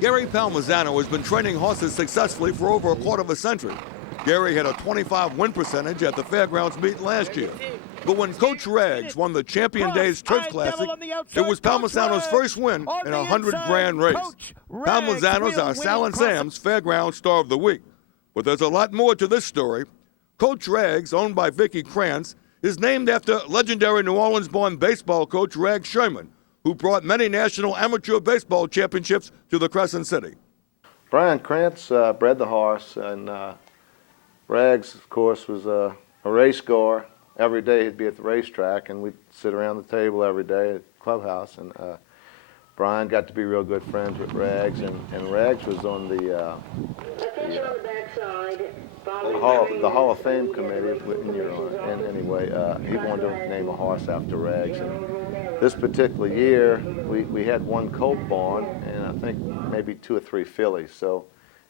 Gary Palmisano has been training horses successfully for over a quarter of a century. Gary had a 25 win percentage at the Fairgrounds meet last year. But when Coach Rags won the Champion Days Turf Classic, it was Palmisano's first win in a 100-grand race. Palmisano's our Sal and Sam's Fairgrounds Star of the Week. But there's a lot more to this story. Coach Rags, owned by Vicki Krantz, is named after legendary New Orleans-born baseball coach Rags Sherman, who brought many national amateur baseball championships to the Crescent City. Brian Krantz bred the horse, and Rags, of course, was a race goer. Every day he'd be at the racetrack, and we'd sit around the table every day at the clubhouse. And Brian got to be real good friends with Rags, and Rags was on the Hall of Fame committee. And anyway, he wanted to name a horse after Rags. And this particular year, we had one colt born, and I think maybe 2 or 3 fillies. So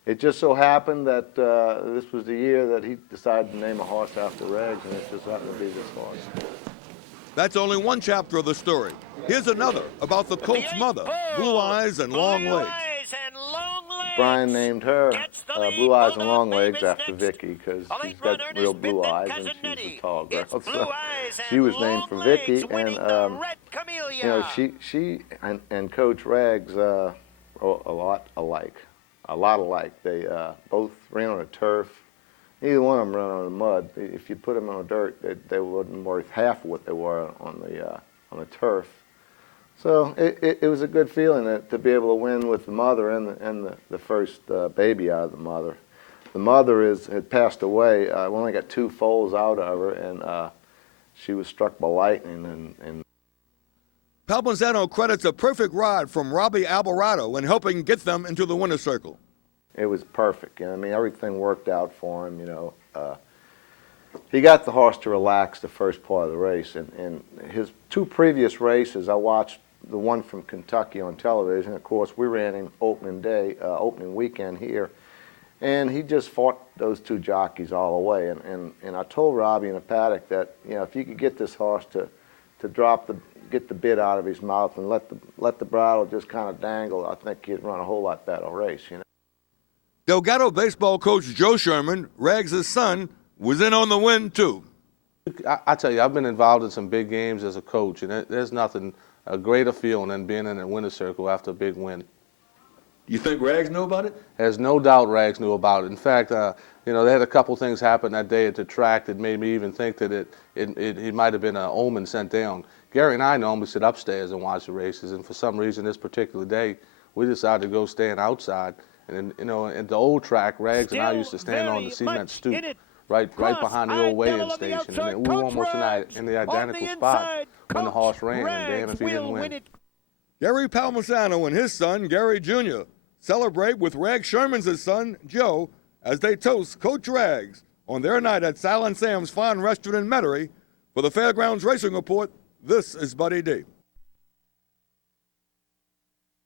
it just so happened that this was the year that he decided to name a horse after Rags, and it just happened to be this horse. That's only one chapter of the story. Here's another about the colt's mother, Blue Eyes and Long Legs. Brian named her Blue Eyes and Long Legs after Vicki, because she's got real blue eyes and she's a tall girl. So she was named for Vicki, and you know, she and Coach Rags are a lot alike. They both ran on a turf. Neither one of them ran on the mud. If you put them on the dirt, they wouldn't worth half of what they were on the turf. So it was a good feeling to be able to win with the mother and the first baby out of the mother. The mother had passed away. We only got 2 foals out of her, and she was struck by lightning. And Palmisano credits a perfect ride from Robbie Alvarado in helping get them into the winner's circle. It was perfect. I mean, everything worked out for him. You know, he got the horse to relax the first part of the race, and his 2 previous races, I watched the one from Kentucky on television. Of course, we ran him opening weekend here, and he just fought those 2 jockeys all the way. And I told Robbie in the paddock that, you know, if you could get this horse to get the bit out of his mouth and let the bridle just kind of dangle, I think he'd run a whole lot better race. You know. Delgado baseball coach Joe Sherman, Rags' son, was in on the win too. I tell you, I've been involved in some big games as a coach, and there's nothing a greater feeling than being in a winner's circle after a big win. You think Rags knew about it? There's no doubt Rags knew about it. In fact, you know, they had a couple things happen that day at the track that made me even think that it might have been an omen sent down. Gary and I normally sit upstairs and watch the races, and for some reason this particular day, we decided to go stand outside. And you know, at the old track, Rags and I used to stand on the cement stoop right behind the old weigh-in station, and we were almost in the identical spot when the horse ran, and damn if he didn't win. Gary Palmisano and his son, Gary Jr., celebrate with Rags Sherman's son, Joe, as they toast Coach Rags on their night at Sal and Sam's Fine Restaurant in Metairie. For the Fairgrounds Racing Report, this is Buddy D.